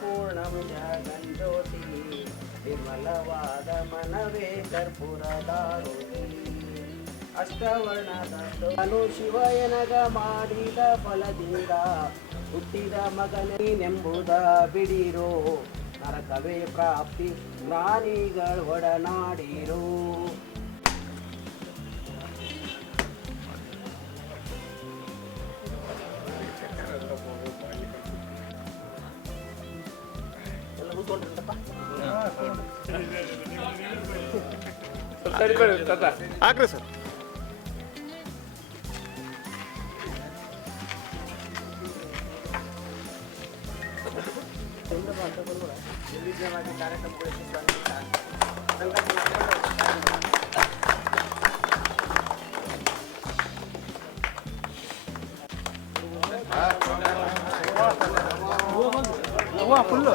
ಪೂರ್ಣಮುಜಗಂಜ್ಯೋತಿ ವಿಮಲವಾದ ಮನವೇ ಕರ್ಪೂರದಾರುತಿ ಅಷ್ಟವರ್ಣದ ನಾನು ಶಿವಯನಗ ಮಾಡಿದ ಫಲದಿಂದ ಹುಟ್ಟಿದ ಮಗನೇನೆಂಬುದ ಬಿಡಿರೋ ನರಕವೇ ಪ್ರಾಪ್ತಿ ಜ್ಞಾನಿಗಳು ಒಡನಾಡಿರೋ. ಆಗ್ರಿ ಸರ್. ಫುಲ್ಲು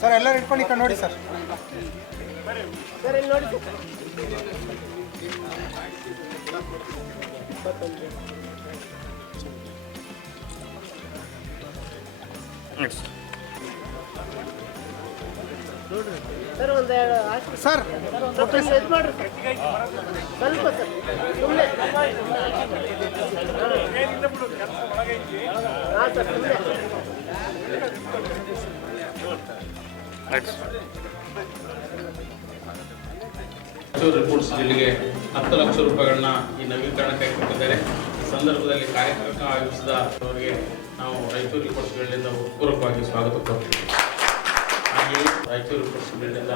ಸರ್ ಎಲ್ಲರೂ ಇಟ್ಕೊಂಡು ಈ ಕಡೆ ನೋಡಿ ಸರ್. ಸರ್ ಇಲ್ಲಿ ನೋಡಿ ಸರ್ ಒಂದು ಸರ್ ಇದು ಮಾಡ್ರಿ ಸ್ವಲ್ಪ ಸರ್ ಸುಮ್ಮನೆ ಹಾಂ ಸರ್ ಸುಮ್ಮನೆ ರಿಪೋರ್ಟ್ಸ್ ಜಿಲ್ಲೆಗೆ 10 ಲಕ್ಷ ರೂಪಾಯಿಗಳನ್ನ ಈ ನವೀಕರಣಕ್ಕೆ ಕೊಟ್ಟಿದ್ದಾರೆ. ಈ ಸಂದರ್ಭದಲ್ಲಿ ಕಾರ್ಯಕ್ರಮ ಆಯೋಜಿಸಿದ ಅವರಿಗೆ ನಾವು ರಾಯಚೂರು ರಿಪೋರ್ಟ್ಸ್ ಗಳಿಂದ ಉತ್ಪೂರ್ವಕವಾಗಿ ಸ್ವಾಗತ ಕೋರ್ತೇವೆ. ಹಾಗೆಯೇ ರಾಯಚೂರು ರಿಪೋರ್ಟ್ಸ್ ಗಳಿಂದ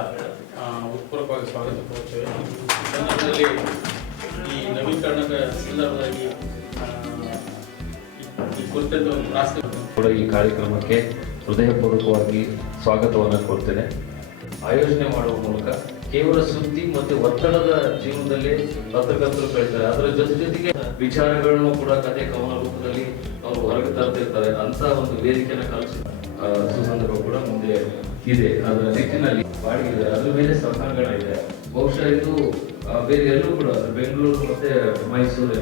ಉತ್ಪೂರ್ವಕವಾಗಿ ಸ್ವಾಗತ ಕೋರ್ತೇವೆ. ಈ ಸಂದರ್ಭದಲ್ಲಿ ಈ ನವೀಕರಣದ ಸಂದರ್ಭದಲ್ಲಿ ಈ ಕುರಿತಂತೆ ಒಂದು ಪ್ರಾಸ್ತಾವಿಕ ಈ ಕಾರ್ಯಕ್ರಮಕ್ಕೆ ಹೃದಯಪೂರ್ವಕವಾಗಿ ಸ್ವಾಗತವನ್ನು ಕೊಡ್ತೇನೆ. ಆಯೋಜನೆ ಮಾಡುವ ಮೂಲಕ ಕೇವಲ ಸುದ್ದಿ ಮತ್ತು ಒತ್ತಡದ ಜೀವನದಲ್ಲಿ ಪತ್ರಕರ್ತರು ಬೆಳಿತಾರೆ, ಅದರ ಜೊತೆಗೆ ವಿಚಾರಗಳನ್ನು ಕೂಡ ಕಥೆ ಕವನ ರೂಪದಲ್ಲಿ ಅವರು ಹೊರಗೆ ತರ್ತಿರ್ತಾರೆ. ಅಂತ ಒಂದು ವೇದಿಕೆಯನ್ನು ಕಲಿಸಿ ಸುಸಂದರ್ಭ ಕೂಡ ಮುಂದೆ ಇದೆ. ಅದರ ನಿಟ್ಟಿನಲ್ಲಿ ಬಾಡಿಗೆ ಅದ್ರ ಮೇಲೆ ಸಭಾಂಗಣ ಇದೆ. ಬಹುಶಃ ಇದು ಬೇರೆ ಎಲ್ಲೂ ಕೂಡ ಬೆಂಗಳೂರು ಮತ್ತೆ ಮೈಸೂರು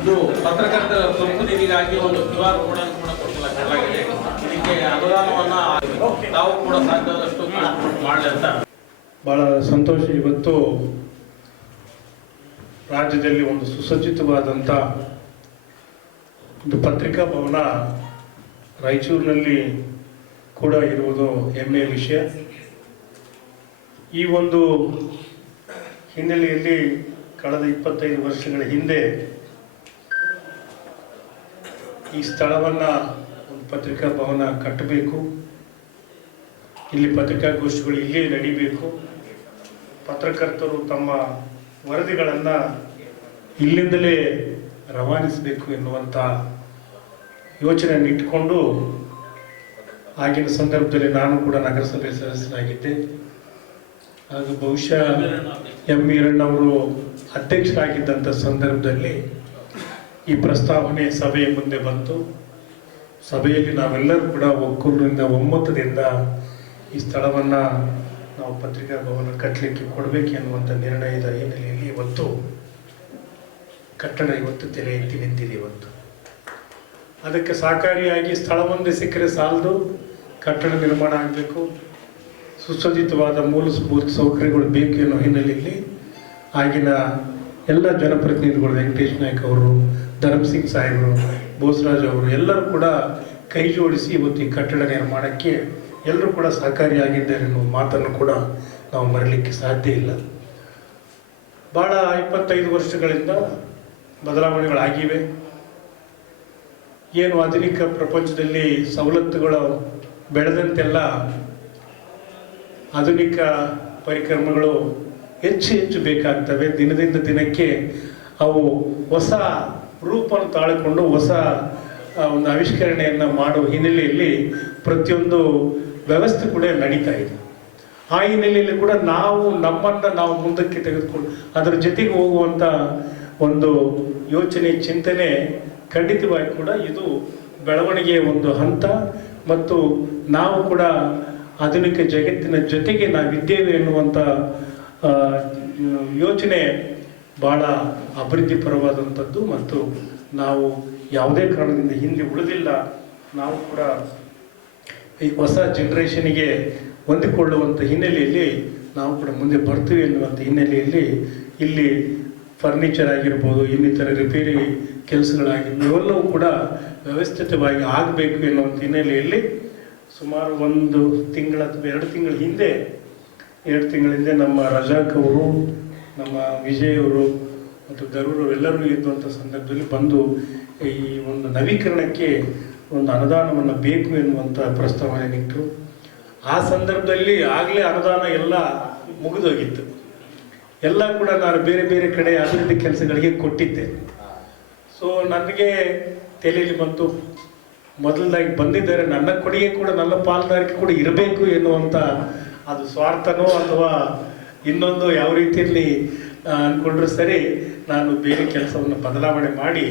ಇದು ಪತ್ರಕರ್ತರ ತುರ್ತು ನಿಧಿಗಾಗಿ ಒಂದು QR ಕೋಡ್ ಕೂಡ ಕೊಡಲಾಗಿದೆ. ಇದಕ್ಕೆ ಅನುದಾನವನ್ನ ತಾವು ಕೂಡ ಸಾಧ್ಯವಾದಷ್ಟು ಮಾಡಲಿ ಅಂತ ಬಹಳ ಸಂತೋಷ. ಇವತ್ತು ರಾಜ್ಯದಲ್ಲಿ ಒಂದು ಸುಸಜ್ಜಿತವಾದಂಥ ಒಂದು ಪತ್ರಿಕಾ ಭವನ ರಾಯಚೂರಿನಲ್ಲಿ ಕೂಡ ಇರುವುದು ಹೆಮ್ಮೆಯ ವಿಷಯ. ಈ ಒಂದು ಹಿನ್ನೆಲೆಯಲ್ಲಿ ಕಳೆದ 25 ವರ್ಷಗಳ ಹಿಂದೆ ಈ ಸ್ಥಳವನ್ನು ಒಂದು ಪತ್ರಿಕಾ ಭವನ ಕಟ್ಟಬೇಕು, ಇಲ್ಲಿ ಪತ್ರಿಕಾಗೋಷ್ಠಿಗಳು ಇಲ್ಲೇ ನಡೀಬೇಕು, ಪತ್ರಕರ್ತರು ತಮ್ಮ ವರದಿಗಳನ್ನು ಇಲ್ಲಿಂದಲೇ ರವಾನಿಸಬೇಕು ಎನ್ನುವಂಥ ಯೋಚನೆಯನ್ನು ಇಟ್ಕೊಂಡು ಆಗಿನ ಸಂದರ್ಭದಲ್ಲಿ ನಾನು ಕೂಡ ನಗರಸಭೆ ಸದಸ್ಯನಾಗಿದ್ದೆ. ಆಗ ಬಹುಶಃ ಎಂ ಈರಣ್ಣವರು ಅಧ್ಯಕ್ಷರಾಗಿದ್ದಂಥ ಸಂದರ್ಭದಲ್ಲಿ ಈ ಪ್ರಸ್ತಾವನೆ ಸಭೆಯ ಮುಂದೆ ಬಂತು. ಸಭೆಯಲ್ಲಿ ನಾವೆಲ್ಲರೂ ಕೂಡ ಒಮ್ಮತದಿಂದ ಈ ಸ್ಥಳವನ್ನು ನಾವು ಪತ್ರಿಕಾ ಭವನ ಕಟ್ಟಲಿಕ್ಕೆ ಕೊಡಬೇಕು ಎನ್ನುವಂಥ ನಿರ್ಣಯದ ಹಿನ್ನೆಲೆಯಲ್ಲಿ ಇವತ್ತು ಕಟ್ಟಡ ತಲೆ ಎತ್ತಿ ನಿಂತಿದೆ. ಇವತ್ತು ಅದಕ್ಕೆ ಸಹಕಾರಿಯಾಗಿ ಸ್ಥಳವೊಂದೇ ಸಿಕ್ಕರೆ ಸಾಲದು, ಕಟ್ಟಡ ನಿರ್ಮಾಣ ಆಗಬೇಕು, ಸುಸಜ್ಜಿತವಾದ ಮೂಲಭೂತ ಸೌಕರ್ಯಗಳು ಬೇಕು ಎನ್ನುವ ಹಿನ್ನೆಲೆಯಲ್ಲಿ ಆಗಿನ ಎಲ್ಲ ಜನಪ್ರತಿನಿಧಿಗಳು, ವೆಂಕಟೇಶ್ ನಾಯ್ಕ ಅವರು, ಧರ್ಮಸಿಂಗ್ ಸಾಹೇಬರು, ಬೋಸರಾಜ್ ಅವರು ಎಲ್ಲರೂ ಕೂಡ ಕೈ ಜೋಡಿಸಿ ಇವತ್ತು ಈ ಕಟ್ಟಡ ನಿರ್ಮಾಣಕ್ಕೆ ಎಲ್ಲರೂ ಕೂಡ ಸಹಕಾರಿಯಾಗಿದ್ದಾರೆ ಎನ್ನುವ ಮಾತನ್ನು ಕೂಡ ನಾವು ಮರಲಿಕ್ಕೆ ಸಾಧ್ಯ ಇಲ್ಲ. ಭಾಳ 25 ವರ್ಷಗಳಿಂದ ಬದಲಾವಣೆಗಳಾಗಿವೆ. ಏನು ಆಧುನಿಕ ಪ್ರಪಂಚದಲ್ಲಿ ಸವಲತ್ತುಗಳು ಬೆಳೆದಂತೆಲ್ಲ ಆಧುನಿಕ ಪರಿಕರ್ಮಗಳು ಹೆಚ್ಚು ಬೇಕಾಗ್ತವೆ. ದಿನದಿಂದ ದಿನಕ್ಕೆ ಅವು ಹೊಸ ರೂಪವನ್ನು ತಾಳಿಕೊಂಡು ಹೊಸ ಒಂದು ಆವಿಷ್ಕರಣೆಯನ್ನು ಮಾಡುವ ಹಿನ್ನೆಲೆಯಲ್ಲಿ ಪ್ರತಿಯೊಂದು ವ್ಯವಸ್ಥೆ ಕೂಡ ನಡೀತಾ ಇದೆ. ಆ ಹಿನ್ನೆಲೆಯಲ್ಲಿ ಕೂಡ ನಮ್ಮನ್ನು ನಾವು ಮುಂದಕ್ಕೆ ತೆಗೆದುಕೊಂಡು ಅದರ ಜೊತೆಗೆ ಹೋಗುವಂಥ ಒಂದು ಯೋಚನೆ, ಚಿಂತನೆ ಖಂಡಿತವಾಗಿ ಕೂಡ ಇದು ಬೆಳವಣಿಗೆಯ ಒಂದು ಹಂತ. ಮತ್ತು ನಾವು ಕೂಡ ಆಧುನಿಕ ಜಗತ್ತಿನ ಜೊತೆಗೆ ನಾವಿದ್ದೇವೆ ಎನ್ನುವಂಥ ಯೋಚನೆ ಭಾಳ ಅಭಿವೃದ್ಧಿಪರವಾದಂಥದ್ದು. ಮತ್ತು ನಾವು ಯಾವುದೇ ಕಾರಣದಿಂದ ಹಿಂದೆ ಉಳಿದಿಲ್ಲ. ನಾವು ಕೂಡ ಈ ಹೊಸ ಜನ್ರೇಷನ್ಗೆ ಹೊಂದಿಕೊಳ್ಳುವಂಥ ಹಿನ್ನೆಲೆಯಲ್ಲಿ ನಾವು ಕೂಡ ಮುಂದೆ ಬರ್ತೀವಿ ಎನ್ನುವಂಥ ಹಿನ್ನೆಲೆಯಲ್ಲಿ ಇಲ್ಲಿ ಫರ್ನಿಚರ್ ಆಗಿರ್ಬೋದು, ಇನ್ನಿತರ ರಿಪೇರಿ ಕೆಲಸಗಳಾಗಿರ್ಬೋದು, ಇವೆಲ್ಲವೂ ಕೂಡ ವ್ಯವಸ್ಥಿತವಾಗಿ ಆಗಬೇಕು ಎನ್ನುವಂಥ ಹಿನ್ನೆಲೆಯಲ್ಲಿ ಸುಮಾರು 1 ತಿಂಗಳ ಅಥವಾ 2 ತಿಂಗಳ ಹಿಂದೆ ನಮ್ಮ ರಜಾಕ್ ಅವರು, ನಮ್ಮ ವಿಜಯ್ ಅವರು ಮತ್ತು ದರೂರ್ ಎಲ್ಲರೂ ಇದ್ದಂಥ ಸಂದರ್ಭದಲ್ಲಿ ಬಂದು ಈ ಒಂದು ನವೀಕರಣಕ್ಕೆ ಒಂದು ಅನುದಾನವನ್ನು ಬೇಕು ಎನ್ನುವಂಥ ಪ್ರಸ್ತಾವನೆ ಇಟ್ಟರು. ಆ ಸಂದರ್ಭದಲ್ಲಿ ಆಗಲೇ ಅನುದಾನ ಎಲ್ಲ ಮುಗಿದೋಗಿತ್ತು. ಎಲ್ಲ ಕೂಡ ನಾನು ಬೇರೆ ಬೇರೆ ಕಡೆ ಅಭಿವೃದ್ಧಿ ಕೆಲಸಗಳಿಗೆ ಕೊಟ್ಟಿದ್ದೆ. ಸೊ ನನಗೆ ತಲೆಯಲ್ಲಿ ಬಂತು, ಮೊದಲದಾಗಿ ಬಂದಿದ್ದಾರೆ, ನನ್ನ ಕೊಡುಗೆ ಕೂಡ, ನನ್ನ ಪಾಲುದಾರಿಕೆ ಕೂಡ ಇರಬೇಕು ಎನ್ನುವಂಥ, ಅದು ಸ್ವಾರ್ಥನೋ ಅಥವಾ ಇನ್ನೊಂದು ಯಾವ ರೀತಿಯಲ್ಲಿ ಅಂದ್ಕೊಂಡ್ರೆ ಸರಿ, ನಾನು ಬೇರೆ ಕೆಲಸವನ್ನು ಬದಲಾವಣೆ ಮಾಡಿ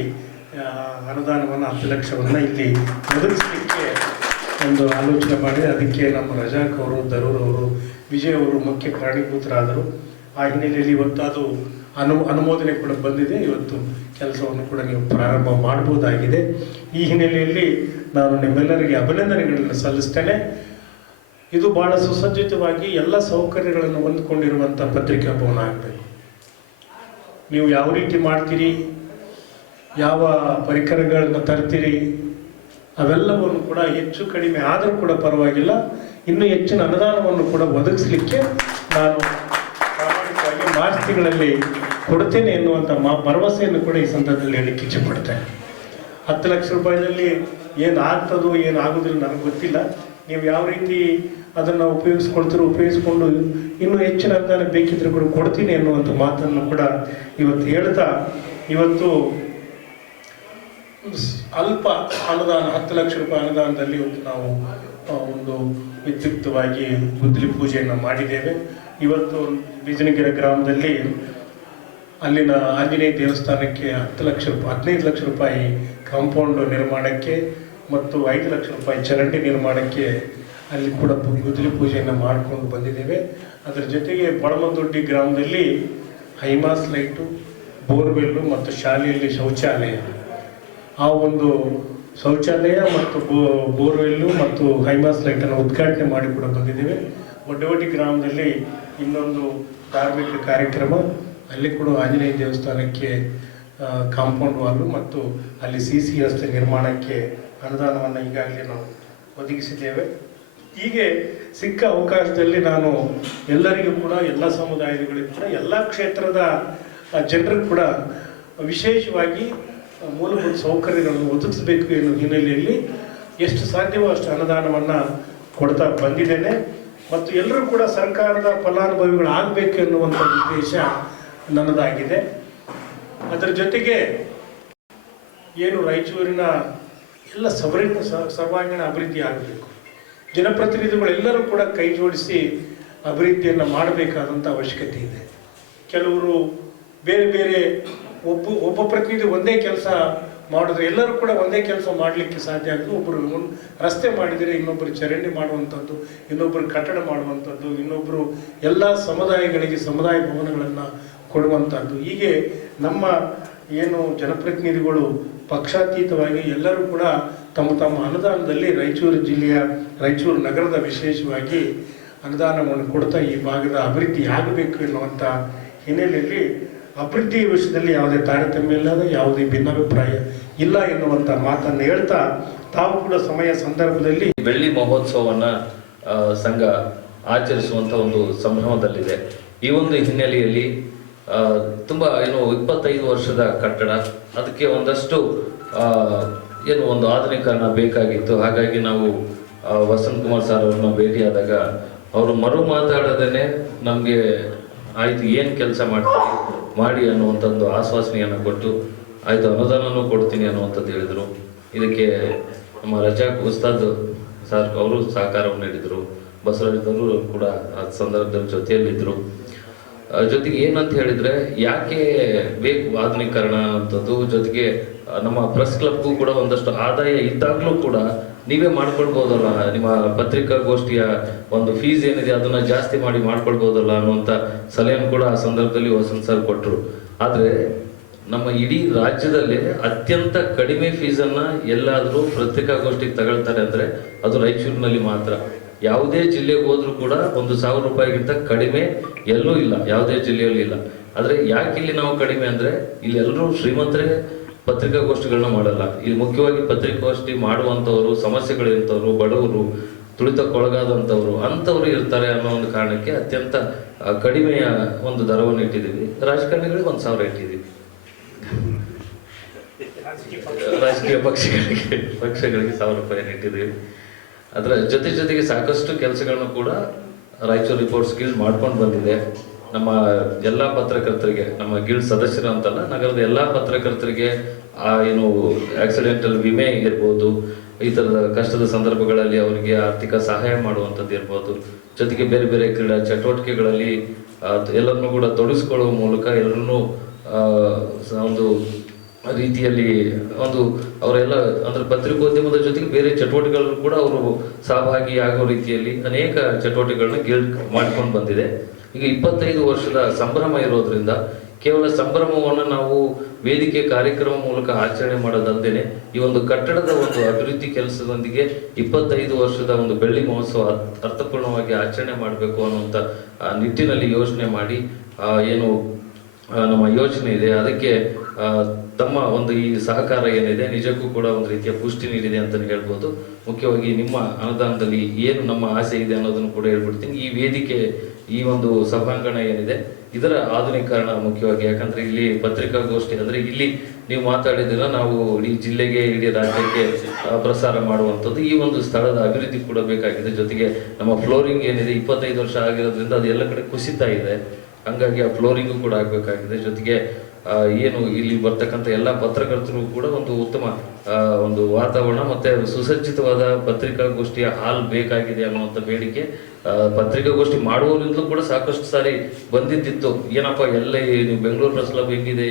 ಅನುದಾನವನ್ನು 10 ಲಕ್ಷವನ್ನು ಇಲ್ಲಿ ಒದಗಿಸಲಿಕ್ಕೆ ಒಂದು ಆಲೋಚನೆ ಮಾಡಿ, ಅದಕ್ಕೆ ನಮ್ಮ ರಜಾಕ್ ಅವರು, ದರೂರ್ ಅವರು, ವಿಜಯ್ ಅವರು ಮುಖ್ಯ ಕಾರಣೀಭೂತರಾದರು. ಆ ಹಿನ್ನೆಲೆಯಲ್ಲಿ ಇವತ್ತು ಅದು ಅನುಮೋದನೆ ಕೂಡ ಬಂದಿದೆ. ಇವತ್ತು ಕೆಲಸವನ್ನು ಕೂಡ ನೀವು ಪ್ರಾರಂಭ ಮಾಡ್ಬೋದಾಗಿದೆ. ಈ ಹಿನ್ನೆಲೆಯಲ್ಲಿ ನಾನು ನಿಮ್ಮೆಲ್ಲರಿಗೆ ಅಭಿನಂದನೆಗಳನ್ನು ಸಲ್ಲಿಸ್ತೇನೆ. ಇದು ಭಾಳ ಸುಸಜ್ಜಿತವಾಗಿ ಎಲ್ಲ ಸೌಕರ್ಯಗಳನ್ನು ಹೊಂದಿಕೊಂಡಿರುವಂಥ ಪತ್ರಿಕಾ ಭವನ ಆಗಬೇಕು. ನೀವು ಯಾವ ರೀತಿ ಮಾಡ್ತೀರಿ, ಯಾವ ಪರಿಕರಗಳನ್ನು ತರ್ತೀರಿ, ಅವೆಲ್ಲವನ್ನು ಕೂಡ ಹೆಚ್ಚು ಕಡಿಮೆ ಆದರೂ ಕೂಡ ಪರವಾಗಿಲ್ಲ, ಇನ್ನೂ ಹೆಚ್ಚಿನ ಅನುದಾನವನ್ನು ಕೂಡ ಒದಗಿಸಲಿಕ್ಕೆ ನಾನು ಪ್ರಾಮಾಣಿಕವಾಗಿ ಮಾರ್ಚ್ಗಳಲ್ಲಿ ಕೊಡ್ತೇನೆ ಎನ್ನುವಂಥ ಭರವಸೆಯನ್ನು ಕೂಡ ಈ ಸಂದರ್ಭದಲ್ಲಿ ಹೇಳಲಿಕ್ಕೆ ಇಚ್ಛೆಪಡ್ತೇನೆ. 10 ಲಕ್ಷ ರೂಪಾಯಿನಲ್ಲಿ ಏನಾಗ್ತದೋ ಏನಾಗೋದಿಲ್ಲ ನನಗೆ ಗೊತ್ತಿಲ್ಲ. ನೀವು ಯಾವ ರೀತಿ ಅದನ್ನು ಉಪಯೋಗಿಸ್ಕೊಂಡು ಇನ್ನೂ ಹೆಚ್ಚಿನ ಅನುದಾನ ಬೇಕಿದ್ರೆ ಕೂಡ ಕೊಡ್ತೀನಿ ಎನ್ನುವಂಥ ಮಾತನ್ನು ಕೂಡ ಇವತ್ತು ಹೇಳ್ತಾ, ಇವತ್ತು ಅಲ್ಪ ಅನುದಾನ 10 ಲಕ್ಷ ರೂಪಾಯಿ ಅನುದಾನದಲ್ಲಿ ನಾವು ಒಂದು ವಿದ್ಯುಕ್ತವಾಗಿ ಗುದ್ದಲಿ ಪೂಜೆಯನ್ನು ಮಾಡಿದ್ದೇವೆ. ಇವತ್ತು ಬಿಜನಗಿರಿ ಗ್ರಾಮದಲ್ಲಿ ಅಲ್ಲಿನ ಆಂಜನೇಯ ದೇವಸ್ಥಾನಕ್ಕೆ 15 ಲಕ್ಷ ರೂಪಾಯಿ ಕಾಂಪೌಂಡ್ ನಿರ್ಮಾಣಕ್ಕೆ ಮತ್ತು 5 ಲಕ್ಷ ರೂಪಾಯಿ ಚರಂಡಿ ನಿರ್ಮಾಣಕ್ಕೆ ಅಲ್ಲಿ ಕೂಡ ಗುದ್ದಲಿ ಪೂಜೆಯನ್ನು ಮಾಡಿಕೊಂಡು ಬಂದಿದ್ದೇವೆ. ಅದರ ಜೊತೆಗೆ ಬಳಮದೊಡ್ಡಿ ಗ್ರಾಮದಲ್ಲಿ ಹೈಮಾಸ್ ಲೈಟು, ಬೋರ್ವೆಲ್ಲು ಮತ್ತು ಶಾಲೆಯಲ್ಲಿ ಶೌಚಾಲಯ, ಆ ಒಂದು ಶೌಚಾಲಯ ಮತ್ತು ಬೋರ್ವೆಲ್ಲು ಮತ್ತು ಹೈಮಾಸ್ ಲೈಟನ್ನು ಉದ್ಘಾಟನೆ ಮಾಡಿ ಕೂಡ ಬಂದಿದ್ದೇವೆ. ಒಡ್ಡವಡ್ಡಿ ಗ್ರಾಮದಲ್ಲಿ ಇನ್ನೊಂದು ಧಾರ್ಮಿಕ ಕಾರ್ಯಕ್ರಮ, ಅಲ್ಲಿ ಕೂಡ ಆಂಜನೇಯ ದೇವಸ್ಥಾನಕ್ಕೆ ಕಾಂಪೌಂಡ್ ವಾಲು ಮತ್ತು ಅಲ್ಲಿ CC ರಸ್ತೆ ನಿರ್ಮಾಣಕ್ಕೆ ಅನುದಾನವನ್ನು ಈಗಾಗಲೇ ನಾವು ಒದಗಿಸಿದ್ದೇವೆ. ಹೀಗೆ ಸಿಕ್ಕ ಅವಕಾಶದಲ್ಲಿ ನಾನು ಎಲ್ಲರಿಗೂ ಕೂಡ ಎಲ್ಲ ಸಮುದಾಯಗಳಿಗೂ ಕೂಡ ಎಲ್ಲ ಕ್ಷೇತ್ರದ ಜನರಿಗೂ ಕೂಡ ವಿಶೇಷವಾಗಿ ಮೂಲಭೂತ ಸೌಕರ್ಯಗಳನ್ನು ಒದಗಿಸಬೇಕು ಎನ್ನುವ ಹಿನ್ನೆಲೆಯಲ್ಲಿ ಎಷ್ಟು ಸಾಧ್ಯವೋ ಅಷ್ಟು ಅನುದಾನವನ್ನು ಕೊಡ್ತಾ ಬಂದಿದ್ದೇನೆ. ಮತ್ತು ಎಲ್ಲರೂ ಕೂಡ ಸರ್ಕಾರದ ಫಲಾನುಭವಿಗಳಾಗಬೇಕು ಎನ್ನುವಂಥ ಉದ್ದೇಶ ನನ್ನದಾಗಿದೆ. ಅದರ ಜೊತೆಗೆ ಏನು ರಾಯಚೂರಿನ ಎಲ್ಲ ಸರ್ವಾಂಗೀಣ ಅಭಿವೃದ್ಧಿ ಆಗಬೇಕು, ಜನಪ್ರತಿನಿಧಿಗಳೆಲ್ಲರೂ ಕೂಡ ಕೈ ಜೋಡಿಸಿ ಅಭಿವೃದ್ಧಿಯನ್ನು ಮಾಡಬೇಕಾದಂಥ ಅವಶ್ಯಕತೆ ಇದೆ. ಕೆಲವರು ಬೇರೆ ಬೇರೆ ಒಬ್ಬ ಪ್ರತಿನಿಧಿ ಒಂದೇ ಕೆಲಸ ಮಾಡಿದ್ರೆ ಎಲ್ಲರೂ ಕೂಡ ಒಂದೇ ಕೆಲಸ ಮಾಡಲಿಕ್ಕೆ ಸಾಧ್ಯ ಆಗುತ್ತೆ. ಒಬ್ಬರು ರಸ್ತೆ ಮಾಡಿದರೆ ಇನ್ನೊಬ್ಬರು ಚರಂಡಿ ಮಾಡುವಂಥದ್ದು, ಇನ್ನೊಬ್ಬರು ಕಟ್ಟಡ ಮಾಡುವಂಥದ್ದು, ಇನ್ನೊಬ್ಬರು ಎಲ್ಲ ಸಮುದಾಯಗಳಿಗೆ ಸಮುದಾಯ ಭವನಗಳನ್ನು ಕೊಡುವಂಥದ್ದು. ಹೀಗೆ ನಮ್ಮ ಏನು ಜನಪ್ರತಿನಿಧಿಗಳು ಪಕ್ಷಾತೀತವಾಗಿ ಎಲ್ಲರೂ ಕೂಡ ತಮ್ಮ ತಮ್ಮ ಅನುದಾನದಲ್ಲಿ ರಾಯಚೂರು ನಗರದ ವಿಶೇಷವಾಗಿ ಅನುದಾನವನ್ನು ಕೊಡ್ತಾ ಈ ಭಾಗದ ಅಭಿವೃದ್ಧಿ ಆಗಬೇಕು ಎನ್ನುವಂಥ ಹಿನ್ನೆಲೆಯಲ್ಲಿ ಅಭಿವೃದ್ಧಿ ವಿಷಯದಲ್ಲಿ ಯಾವುದೇ ತಾರತಮ್ಯ ಇಲ್ಲದ ಯಾವುದೇ ಭಿನ್ನಾಭಿಪ್ರಾಯ ಇಲ್ಲ ಎನ್ನುವಂಥ ಮಾತನ್ನು ಹೇಳ್ತಾ ತಾವು ಕೂಡ ಸಮಯ ಸಂದರ್ಭದಲ್ಲಿ ಬೆಳ್ಳಿ ಮಹೋತ್ಸವವನ್ನು ಸಂಘ ಆಚರಿಸುವಂಥ ಒಂದು ಸಂಭ್ರಮದಲ್ಲಿದೆ. ಈ ಒಂದು ಹಿನ್ನೆಲೆಯಲ್ಲಿ ತುಂಬ 25 ವರ್ಷದ ಕಟ್ಟಡ, ಅದಕ್ಕೆ ಒಂದಷ್ಟು ಒಂದು ಆಧುನೀಕರಣ ಬೇಕಾಗಿತ್ತು. ಹಾಗಾಗಿ ನಾವು ವಸಂತ್ ಕುಮಾರ್ ಸರ್ ಅವ್ರನ್ನ ಭೇಟಿಯಾದಾಗ ಅವರು ಮಾತಾಡೋದೇ ನಮಗೆ ಆಯಿತು ಏನು ಕೆಲಸ ಮಾಡಿ ಅನ್ನುವಂಥದ್ದು ಆಶ್ವಾಸನೆಯನ್ನು ಕೊಟ್ಟು ಆಯಿತು ಅನುದಾನನೂ ಕೊಡ್ತೀನಿ ಅನ್ನುವಂಥದ್ದು ಹೇಳಿದರು. ಇದಕ್ಕೆ ನಮ್ಮ ರಜಾಕ್ ಉಸ್ತಾದ್ ಸರ್ ಅವರು ಸಹಕಾರವನ್ನು ನೀಡಿದರು. ಬಸವರಾಜವರು ಕೂಡ ಆ ಸಂದರ್ಭದಲ್ಲಿ ಜೊತೆಯಲ್ಲಿದ್ದರು. ಜೊತೆಗೆ ಏನಂತ ಹೇಳಿದರೆ ಯಾಕೆ ಬೇಕು ಆಧುನೀಕರಣ ಅನ್ನೋಂಥದ್ದು, ಜೊತೆಗೆ ನಮ್ಮ ಪ್ರೆಸ್ ಕ್ಲಬ್ಗೂ ಕೂಡ ಒಂದಷ್ಟು ಆದಾಯ ಇದ್ದಾಗಲೂ ಕೂಡ ನೀವೇ ಮಾಡ್ಕೊಳ್ಬೋದಲ್ಲ, ನಿಮ್ಮ ಪತ್ರಿಕಾಗೋಷ್ಠಿಯ ಒಂದು ಫೀಸ್ ಏನಿದೆ ಅದನ್ನು ಜಾಸ್ತಿ ಮಾಡ್ಕೊಳ್ಬೋದಲ್ಲ ಅನ್ನುವಂಥ ಸಲಹೆಯನ್ನು ಕೂಡ ಆ ಸಂದರ್ಭದಲ್ಲಿ ವಸಂತ್ ಸರ್ ಕೊಟ್ಟರು. ಆದರೆ ನಮ್ಮ ಇಡೀ ರಾಜ್ಯದಲ್ಲೇ ಅತ್ಯಂತ ಕಡಿಮೆ ಫೀಸನ್ನು ಎಲ್ಲಾದರೂ ಪತ್ರಿಕಾಗೋಷ್ಠಿಗೆ ತಗೊಳ್ತಾರೆ ಅಂದರೆ ಅದು ರಾಯಚೂರಿನಲ್ಲಿ ಮಾತ್ರ. ಯಾವುದೇ ಜಿಲ್ಲೆಗೆ ಹೋದ್ರೂ ಕೂಡ 1,000 ರೂಪಾಯಿಗಿಂತ ಕಡಿಮೆ ಎಲ್ಲೂ ಇಲ್ಲ, ಯಾವುದೇ ಜಿಲ್ಲೆಯಲ್ಲಿ ಇಲ್ಲ. ಆದರೆ ಯಾಕೆ ಇಲ್ಲಿ ನಾವು ಕಡಿಮೆ ಅಂದರೆ ಇಲ್ಲಿ ಎಲ್ಲರೂ ಶ್ರೀಮಂತರೇ ಪತ್ರಿಕಾಗೋಷ್ಠಿಗಳನ್ನ ಮಾಡಲ್ಲ. ಇಲ್ಲಿ ಮುಖ್ಯವಾಗಿ ಪತ್ರಿಕಾಗೋಷ್ಠಿ ಮಾಡುವಂಥವ್ರು ಸಮಸ್ಯೆಗಳಿರ್ತವ್ರು, ಬಡವರು, ತುಳಿತಕ್ಕೊಳಗಾದಂಥವ್ರು ಅಂಥವ್ರು ಇರ್ತಾರೆ ಅನ್ನೋ ಒಂದು ಕಾರಣಕ್ಕೆ ಅತ್ಯಂತ ಕಡಿಮೆಯ ಒಂದು ದರವನ್ನು ಇಟ್ಟಿದ್ದೀವಿ. ರಾಜಕಾರಣಿಗಳಿಗೆ 1,000 ಇಟ್ಟಿದ್ದೀವಿ. ರಾಜಕೀಯ ಪಕ್ಷಗಳಿಗೆ 1,000 ರೂಪಾಯಿಯನ್ನು ಇಟ್ಟಿದ್ದೀವಿ. ಅದರ ಜೊತೆಗೆ ಸಾಕಷ್ಟು ಕೆಲಸಗಳನ್ನು ಕೂಡ ರಾಯಚೂರು ರಿಪೋರ್ಟ್ಸ್ ಗಿಲ್ಡ್ ಮಾಡ್ಕೊಂಡು ಬಂದಿದೆ. ನಮ್ಮ ಎಲ್ಲ ಪತ್ರಕರ್ತರಿಗೆ, ನಮ್ಮ ಗಿಲ್ಡ್ ಸದಸ್ಯರು ಅಂತಲ್ಲ, ನಗರದ ಎಲ್ಲ ಪತ್ರಕರ್ತರಿಗೆ ಆಕ್ಸಿಡೆಂಟಲ್ ವಿಮೆ ಇರ್ಬೋದು, ಈ ಥರದ ಕಷ್ಟದ ಸಂದರ್ಭಗಳಲ್ಲಿ ಅವರಿಗೆ ಆರ್ಥಿಕ ಸಹಾಯ ಮಾಡುವಂಥದ್ದು ಇರ್ಬೋದು, ಜೊತೆಗೆ ಬೇರೆ ಬೇರೆ ಕ್ರೀಡಾ ಚಟುವಟಿಕೆಗಳಲ್ಲಿ ಎಲ್ಲರನ್ನೂ ಕೂಡ ತೊಡಗಿಸ್ಕೊಳ್ಳುವ ಮೂಲಕ ಎಲ್ಲರನ್ನೂ ಒಂದು ರೀತಿಯಲ್ಲಿ ಅವರೆಲ್ಲ ಅಂದರೆ ಪತ್ರಿಕೋದ್ಯಮದ ಜೊತೆಗೆ ಬೇರೆ ಚಟುವಟಿಕೆಗಳಲ್ಲೂ ಕೂಡ ಅವರು ಸಹಭಾಗಿ ಆಗೋ ರೀತಿಯಲ್ಲಿ ಅನೇಕ ಚಟುವಟಿಕೆಗಳನ್ನ ಗಿಲ್ಡ್ ಮಾಡ್ಕೊಂಡು ಬಂದಿದೆ. ಈಗ 25 ವರ್ಷದ ಸಂಭ್ರಮ ಇರೋದ್ರಿಂದ ಕೇವಲ ಸಂಭ್ರಮವನ್ನು ನಾವು ವೇದಿಕೆ ಕಾರ್ಯಕ್ರಮ ಮೂಲಕ ಆಚರಣೆ ಮಾಡೋದಲ್ಲದೆ ಈ ಒಂದು ಕಟ್ಟಡದ ಒಂದು ಅಭಿವೃದ್ಧಿ ಕೆಲಸದೊಂದಿಗೆ 25 ವರ್ಷದ ಒಂದು ಬೆಳ್ಳಿ ಮಹೋತ್ಸವ ಅರ್ಥಪೂರ್ಣವಾಗಿ ಆಚರಣೆ ಮಾಡಬೇಕು ಅನ್ನುವಂಥ ನಿಟ್ಟಿನಲ್ಲಿ ಯೋಚನೆ ಮಾಡಿ ನಮ್ಮ ಯೋಚನೆ ಇದೆ. ಅದಕ್ಕೆ ತಮ್ಮ ಒಂದು ಈ ಸಹಕಾರ ಏನಿದೆ ನಿಜಕ್ಕೂ ಕೂಡ ಒಂದು ರೀತಿಯ ಪುಷ್ಟಿ ನೀಡಿದೆ ಅಂತಲೇ ಹೇಳ್ಬೋದು. ಮುಖ್ಯವಾಗಿ ನಿಮ್ಮ ಅನುದಾನದಲ್ಲಿ ಏನು ನಮ್ಮ ಆಸೆ ಇದೆ ಅನ್ನೋದನ್ನು ಕೂಡ ಹೇಳ್ಬಿಡ್ತೀನಿ. ಈ ವೇದಿಕೆ, ಈ ಒಂದು ಸಭಾಂಗಣ ಏನಿದೆ ಇದರ ಆಧುನೀಕರಣ ಮುಖ್ಯವಾಗಿ, ಯಾಕಂದ್ರೆ ಇಲ್ಲಿ ಪತ್ರಿಕಾಗೋಷ್ಠಿ ಅಂದರೆ ಇಲ್ಲಿ ನೀವು ಮಾತಾಡಿದ್ರೆ ನಾವು ಇಡೀ ಜಿಲ್ಲೆಗೆ, ಇಡೀ ರಾಜ್ಯಕ್ಕೆ ಪ್ರಸಾರ ಮಾಡುವಂಥದ್ದು. ಈ ಒಂದು ಸ್ಥಳದ ಅಭಿವೃದ್ಧಿ ಕೂಡ ಬೇಕಾಗಿದೆ. ಜೊತೆಗೆ ನಮ್ಮ ಫ್ಲೋರಿಂಗ್ ಏನಿದೆ 25 ವರ್ಷ ಆಗಿರೋದ್ರಿಂದ ಅದು ಎಲ್ಲ ಕಡೆ ಕುಸಿತಾ ಇದೆ. ಹಂಗಾಗಿ ಆ ಫ್ಲೋರಿಂಗು ಕೂಡ ಆಗಬೇಕಾಗಿದೆ. ಜೊತೆಗೆ ಇಲ್ಲಿ ಬರ್ತಕ್ಕಂಥ ಎಲ್ಲ ಪತ್ರಕರ್ತರು ಕೂಡ ಒಂದು ಉತ್ತಮ ಒಂದು ವಾತಾವರಣ ಮತ್ತೆ ಸುಸಜ್ಜಿತವಾದ ಪತ್ರಿಕಾಗೋಷ್ಠಿಯ ಹಾಲ್ ಬೇಕಾಗಿದೆ ಅನ್ನುವಂಥ ಬೇಡಿಕೆ ಪತ್ರಿಕಾಗೋಷ್ಠಿ ಮಾಡುವವರಿಂದಲೂ ಕೂಡ ಸಾಕಷ್ಟು ಸಾರಿ ಬಂದಿದ್ದಿತ್ತು. ಏನಪ್ಪ ಎಲ್ಲ ನೀವು ಬೆಂಗಳೂರು ಪ್ರೆಸ್ ಕ್ಲಬ್ ಹೆಂಗಿದೆ,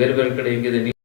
ಬೇರೆ ಬೇರೆ ಕಡೆ ಹೆಂಗಿದೆ,